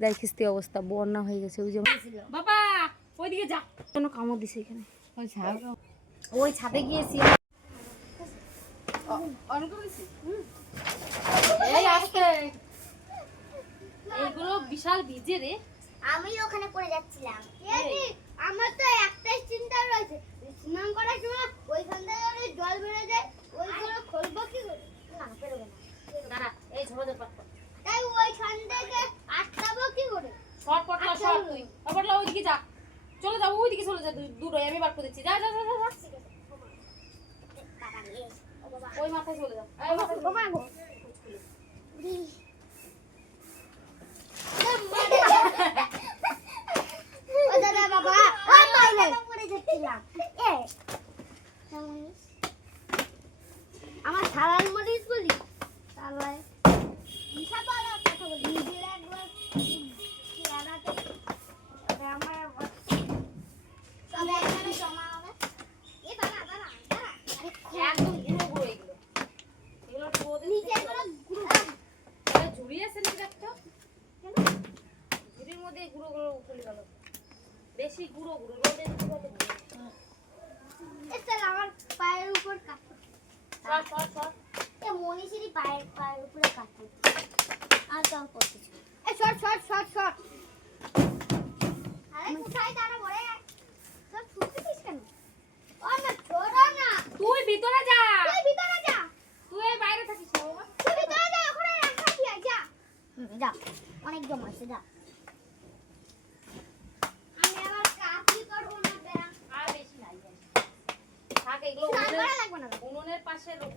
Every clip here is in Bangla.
দেখ কিস্তি অবস্থা বন্যা হয়ে গেছে ওই যে বাবা ওইদিকে যা। কোনো কামড় দিছে এখানে। ওই ছাদে। গিয়েছি। এই এইগুলো বিশাল ভিজে রে। আমি ওখানে পড়ে যাচ্ছিলাম। আমার তো একটাই চিন্তা রয়েছে। স্নান করার সময় ওইখান থেকে জল বেড়ে যায় ওইগুলো খুলবো কি করে না বেরোবে না দাঁড়া এই ঝোড়ে পাট কর তাই ওইখান থেকে আটকাবো কি করে শর্ট পটলা শর্ট তুই পটলা ওইদিকে যা চলে যা ওইদিকে চলে যা দূ- দূরে আমি বার করে দিচ্ছি যা যা যা যা, যা বাবা রে ও বাবা ওই মাথায় চলে যা এই মাথায় চলে যা। বাবা গো ও দাদা বাবা ও মাইনে পড়ে যাচ্ছিলাম এ আমার সালাল মরিচ বলি সালাল মিশা পালা কথা বলি নিজের একবার চেহারাতে ওটা আমার সব একসাথে জমা হবে এ দাঁড়া দাঁড়া দাঁড়া আরে একদম গুঁড়ো গুঁড়ো এগুলো এগুলো রোদে নিচে এগুলো গুঁড়ো ঝুড়ি আছে নাকি একটা ঝুড়ির মধ্যে গুঁড়ো গুঁড়ো খুলে গেল। বেশি গুঁড়ো গুঁড়ো রোদে শুকাতে গুঁড়ো। এটা আমার পায়ের উপর কাটছে সর সর সর। এ মনীষেরই পায়ের পায়ের উপরে কাটছে আর তাও করতেছে এ শর্ট শর্ট শর্ট শর্ট আরে কোথায় দাঁড়া বলে সব ছুটতেছিস কেন ও না ছোড়ো না তুই ভিতরে যা তুই ভিতরে যা তুই এই বাইরে থাকিস না বাবা তুই ভিতরে যা ওখানে রাখা কি আছে যা যা অনেক জমা আছে যা আমি আবার কাপড় করব না ব্যায়াম আর বেশি নাই ব্যাস। থাক এগুলো স্নান উনুনের- করা লাগবে না উনুনের পাশে রোদ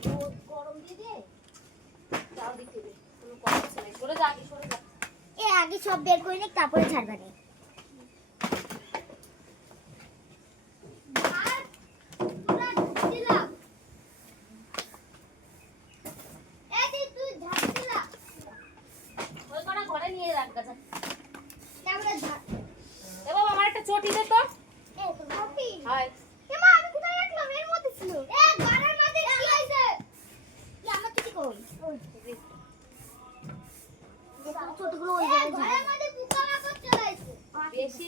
গরম দিয়ে দিয়ে যাও দিতে দে কোনো কথা আছে না সরে যা আগে সরে যা এ আগে সব বের করে নিক তারপরে ছাড়বা নে। ওই কটা ঘরে নিয়ে রাখ গাছা এ বাবা আমার একটা চটি দে তো হাই ছোটগুলো ওই জায়গায় বেশি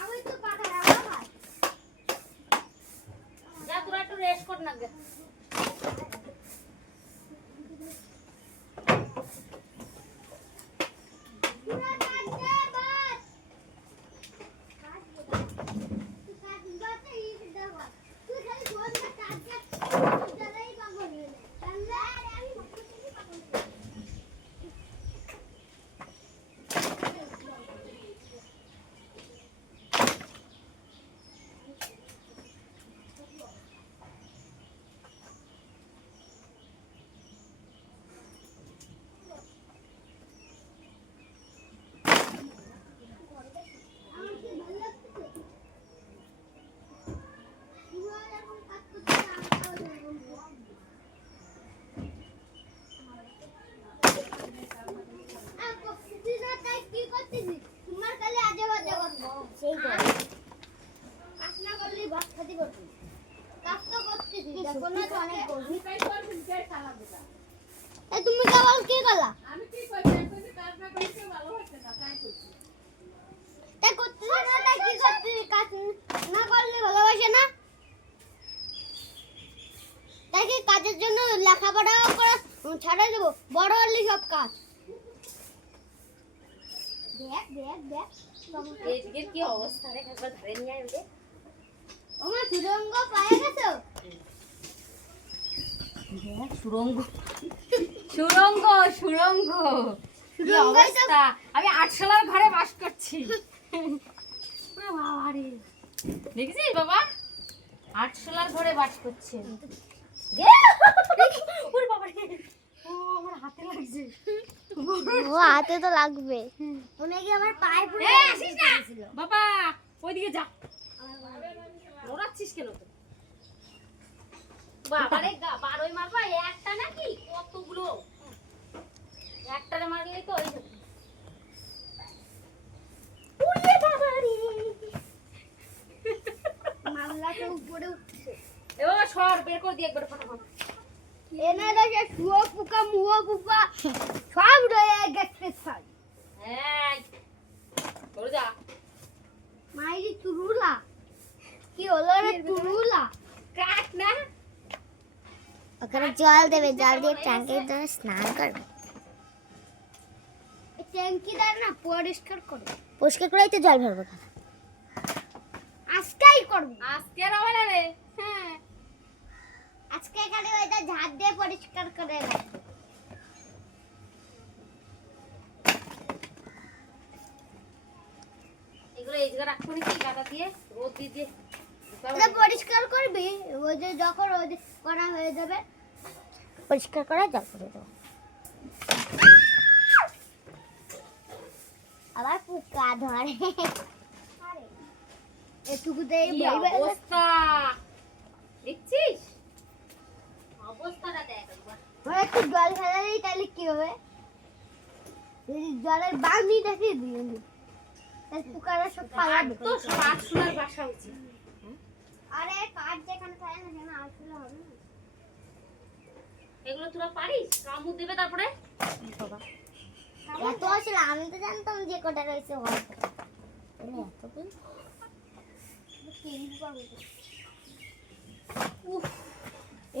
আমি তো পাখা রাখা যা তোরা একটু রেস্ট কর না গে তোমার কালে আজে বাজে করব সেই কাজ না করলে ভাত খাতে পারবি কাজ তো করতেছি দেখো না তো অনেক গভীর এ তুমি কেবল কি করলা তাই করতেছি না তাই কি করতেছি কাজ না করলে ভালোবাসে না তাই কাজের জন্য লেখাপড়া করা ছাড়াই দেবো। বড় হলে সব কাজ। দেখ দেখ দেখ। এদিকের কি অবস্থা রে? একবার ধরে নিয়ে আয় ওকে। আমার সুরঙ্গ পায়ে গেছো? সুরঙ্গ সুরঙ্গ সুরঙ্গ কি সুরঙ্গই তো- অবস্থা? আমি আটশালার ঘরে বাস করছি। দেখেছিস বাবা? আটশালার ঘরে বাস করছে। ও হাতে তো লাগবে। মনে কি আমার পায়ে পড়ে আসিস না। বাবা ওইদিকে যা। ওড়াচ্ছিস কেন তো বাবা রে গা বারোই মারবা একটা নাকি? সর বের করে দিয়ে একবার ফটাফট এনারা যে শুয়ো পোকা মুয়ো পোকা সব রয়ে গেছে সব হ্যাঁ তোর যা মাইরি তুরুলা কি হলো রে তুরুলা কাট না ওখানে জল দেবে জল দিয়ে ট্যাঙ্কের জন্য স্নান করবে এই ট্যাঙ্কিদার না পরিষ্কার করো পরিষ্কার করেই তো জল ভরবো খানা আজকেই করব আজকে আর হবে না রে হ্যাঁ আজকে এখানে ওইটা ঝাড় দিয়ে পরিষ্কার করে রাখব এগুলো এই জায়গা রাখব নাকি? কাদা দিয়ে রোদ দিয়ে দিয়ে। পরিষ্কার করবি? ওই যে যখন করা হয়ে যাবে পরিষ্কার করে জল করে দেবো। আবার পোকা ধরে। এটুকুতেই অবস্থা? দেখছিস অবস্থাটা দেখ একবার ওরা একটু জল ফেলা দিই তাহলে কি হবে। যদি জলের দেখি দিয়ে দিই তাহলে সব পালাবে তো সব বাসা হয়েছে। আরে কাঠ যেখানে থাকে না সেখানে আসলে হবে না। এগুলো তোরা পারিস? কামড় দেবে তারপরে? বাবা এত আসলে আমি তো জানতাম যে কটা রয়েছে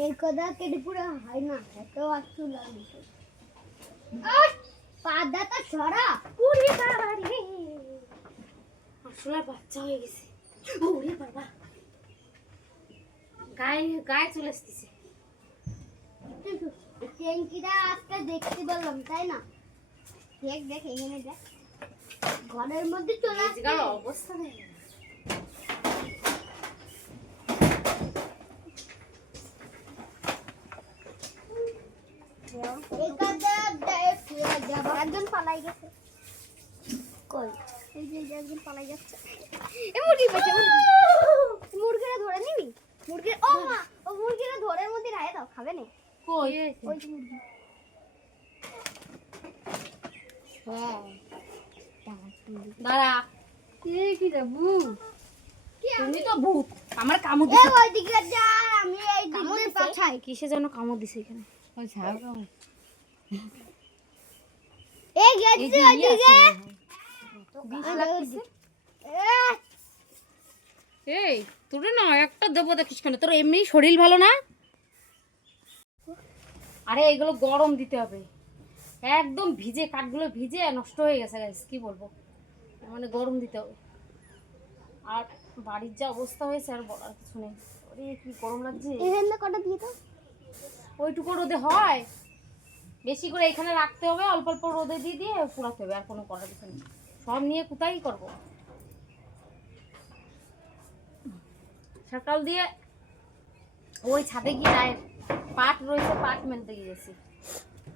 এই কথা কেটে পুরো হয় না এত আসু লাগে পাদা তো ছড়া পুরি বাবা রে। আটশোনার বাচ্চা হয়ে গেছে। ওরে বাবা। গায়ে গায়ে চলে আসতেছে। ট্যাঙ্কিটা আজকে দেখতে বললাম তাই না? দেখ দেখ এখানে দেখ। ঘরের মধ্যে চলে আসছে। আজকাল অবস্থা দেখ। একজন পালাই গেছে। কই? এই যে একজন পালাই যাচ্ছে। এ মুরগি পেছে মুরগিরা ধরে নিবি? মুরগি ও মা ও মুরগিরা ধরে মধ্যে রায় দাও খাবে না। কই? ওই মুরগি। হ্যাঁ। দাঁড়া। এ কি রে বু কি তুমি তো ভূত। আমার কামড় দিছে। ওই দিকে যা আমি এই দিকে কিসে যেন কামড় দিছে এখানে? ওই ছাড় কামড় এ গেছে ওই দিকে বিষ লাগতেছে এ এই তোর না একটা দেবো দেখিস কেন তোর এমনি শরীর ভালো না? আরে এগুলো গরম দিতে হবে। একদম ভিজে কাঠগুলো ভিজে নষ্ট হয়ে গেছে গাইস কি বলব? মানে গরম দিতে হবে। আর বাড়ির যা অবস্থা হয়েছে আর বলার কিছু নেই। ওরে কি গরম লাগছে। কটা দিয়ে দাও। ওইটুকু রোদে হয়। বেশি করে এখানে রাখতে হবে অল্প অল্প রোদে দিয়ে দিয়ে পুরাতে হবে আর কোনো করার কিছু নেই। সব নিয়ে কোথায় করব? সকাল দিয়ে ওই ছাদে গিয়ে রায়ের পাট রয়েছে পাট মেলতে গিয়েছি।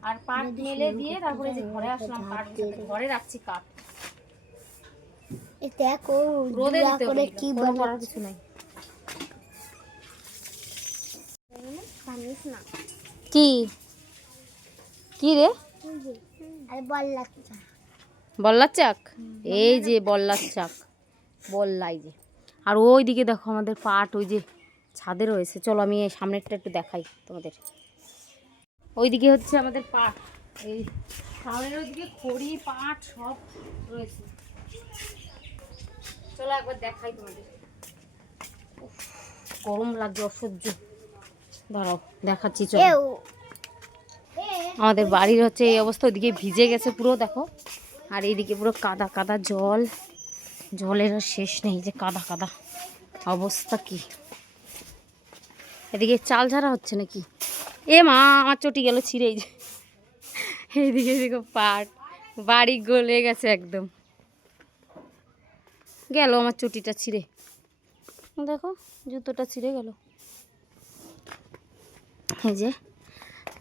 আর পাট মেলে দিয়ে তারপরে যে ঘরে আসলাম পাট ঘরে রাখছি কাঠ। দেখো রোদে দিতে হবে কি কি করার কিছু নাই। কি? কি রে? বল্লার চাক এই যে বল্লার চাক বল্লাই যে। আর ওই দিকে দেখো আমাদের পাট ওই যে ছাদে রয়েছে। চলো আমি এই সামনেরটা একটু দেখাই তোমাদের। ওইদিকে হচ্ছে আমাদের পাট। এই সামনের ওইদিকে খড়ি পাট সব রয়েছে। চলো একবার দেখাই তোমাদের। গরম লাগছে অসহ্য। দাঁড়াও দেখাচ্ছি চলো। আমাদের বাড়ির হচ্ছে এই অবস্থা, ওইদিকে ভিজে গেছে পুরো, দেখো। আর এইদিকে পুরো কাদা কাদা জল। জলের শেষ নেই যে কাদা কাদা অবস্থা কি। এদিকে চাল ঝাড়া হচ্ছে নাকি? এ মা, আমার চটি গেল ছিঁড়ে, এই যে। এইদিকে দেখো পাট, বাড়ি গলে গেছে একদম। গেল আমার চটিটা ছিঁড়ে। দেখো, জুতোটা ছিঁড়ে গেল। এই যে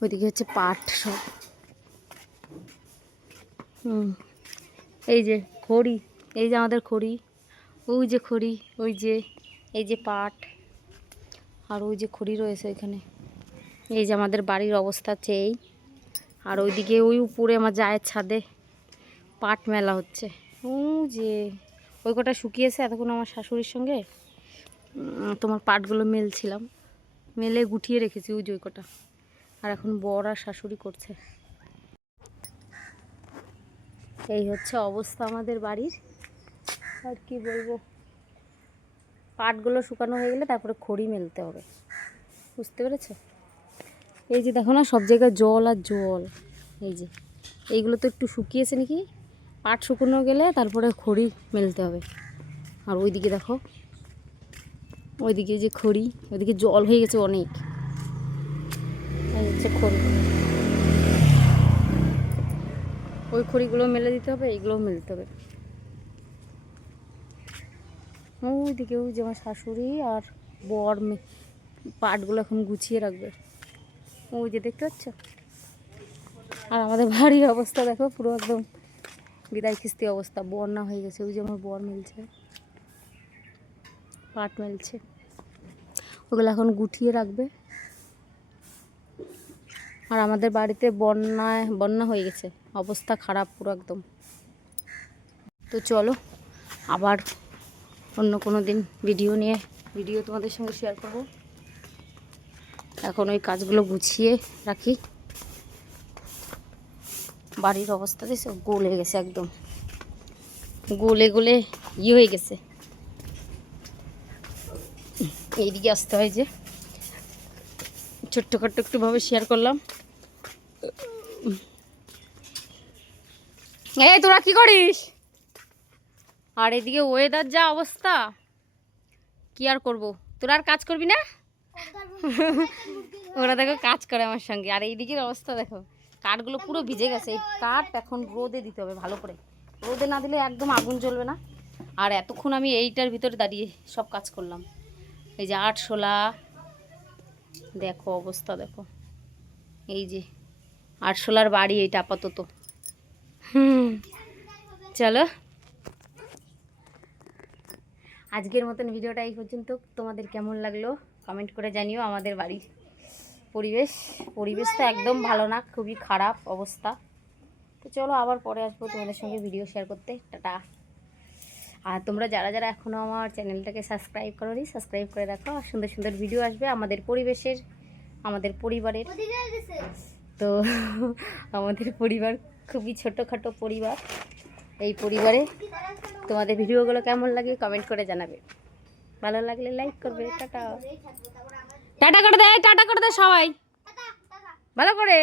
ওইদিকে হচ্ছে পাট সব। হুম, এই যে খড়ি, এই যে আমাদের খড়ি, ওই যে খড়ি, ওই যে, এই যে পাট, আর ওই যে খড়ি রয়েছে এখানে এই যে আমাদের বাড়ির অবস্থা হচ্ছে এই। আর ওইদিকে ওই উপরে আমার জায়ের ছাদে পাট মেলা হচ্ছে। ও যে, ওই কটা শুকিয়েছে এতক্ষণ আমার শাশুড়ির সঙ্গে? তোমার পাটগুলো মেলছিলাম। মেলে গুটিয়ে রেখেছি, ওই জৈকটা আর এখন বর আর শাশুড়ি করছে। এই হচ্ছে অবস্থা আমাদের বাড়ির। আর কি বলব? পাটগুলো শুকানো হয়ে গেলে তারপরে খড়ি মেলতে হবে। বুঝতে পেরেছ? এই যে দেখো না, সব জায়গায় জল আর জল। এই যে, এইগুলো তো একটু শুকিয়েছে নাকি? পাট শুকনো গেলে তারপরে খড়ি মেলতে হবে। আর ওইদিকে দেখো, ওইদিকে যে খড়ি, ওইদিকে জল হয়ে গেছে অনেক। হচ্ছে খড়ি। ওই খড়িগুলো মেলে দিতে হবে, এইগুলোও মেলতে হবে। ওই যে আমার শাশুড়ি আর বর পাটগুলো এখন গুছিয়ে রাখবে। ওই যে দেখতে পাচ্ছ? আর আমাদের বাড়ির অবস্থা দেখো, পুরো একদম বিদায় খিস্তি অবস্থা, বন্যা হয়ে গেছে। ওই যে আমার বর মিলছে, পাট মেলছে। ওগুলো এখন গুটিয়ে রাখবে। আর আমাদের বাড়িতে বন্যায়, বন্যা হয়ে গেছে। অবস্থা খারাপ পুরো একদম। তো চলো, আবার অন্য কোনো দিন ভিডিও নিয়ে ভিডিও তোমাদের সঙ্গে শেয়ার করব। এখন ওই কাজগুলো গুছিয়ে রাখি। বাড়ির অবস্থা দেখছ? গলে গেছে একদম। গলে গলে ইয়ে হয়ে গেছে। এইদিকে আসতে হয় যে, ছোট্টখাট্ট একটুভাবে শেয়ার করলাম। এই, তোরা কি করিস? আর এদিকে ওয়েদার যা অবস্থা, কি আর করব? তোরা আর কাজ করবি না? ওরা দেখো কাজ করে আমার সঙ্গে। আর এইদিকের অবস্থা দেখো, কাঠগুলো পুরো ভিজে গেছে। এই কাঠ এখন রোদে দিতে হবে ভালো করে। রোদে না দিলে একদম আগুন জ্বলবে না। আর এতক্ষণ আমি এইটার ভিতরে দাঁড়িয়ে সব কাজ করলাম। এই যে আটশোলা, দেখো অবস্থা দেখো। এই যে আটশোলার বাড়ি এইটা আপাতত। হুম। চলো। আজকের মতন ভিডিওটা এই পর্যন্ত। তোমাদের কেমন লাগল কমেন্ট করে জানিও আমাদের বাড়ির পরিবেশ। পরিবেশ তো একদম ভালো না খুবই খারাপ অবস্থা। তো চলো আবার পরে আসব তোমাদের সঙ্গে ভিডিও শেয়ার করতে। টাটা। আর তোমরা যারা যারা এখনও আমার চ্যানেলটাকে সাবস্ক্রাইব করোনি সাবস্ক্রাইব করে রাখো। আর সুন্দর সুন্দর ভিডিও আসবে আমাদের পরিবেশের আমাদের পরিবারের। তো আমাদের পরিবার খুবই ছোটোখাটো পরিবার। এই পরিবারে তোমাদের ভিডিওগুলো কেমন লাগে কমেন্ট করে জানাবে। ভালো লাগলে লাইক করবে, টাটা। টাটা করে দেয় টাটা করে দেয় সবাই। ভালো করে।